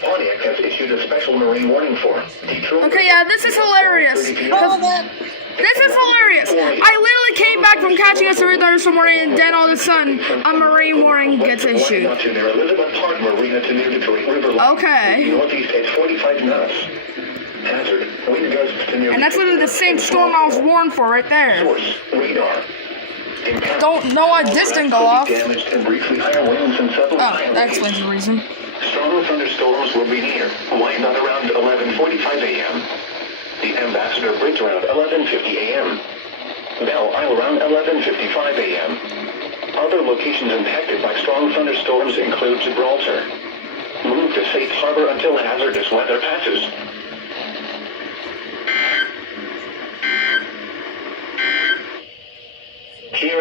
Pontiac has issued a special marine warning for Detroit. Okay, yeah, this is hilarious. This is hilarious. I literally came back from catching a severe thunderstorm warning, and then all of a sudden, a marine warning gets issued. Okay. Northeast at 45 knots. Hazard. Wind gusts to near. And that's literally the same storm I was warned for right there. Source. Radar. Don't know why this didn't go off. Damaged and briefly higher winds and several Oh, that explains the reason. Stronger thunderstorms will be near. Wind on around 11:45 a.m. The Ambassador Bridge around 11:50 a.m. Belle Isle around 11:55 a.m. Other locations impacted by strong thunderstorms include Gibraltar. Move to safe harbor until hazardous weather passes. Here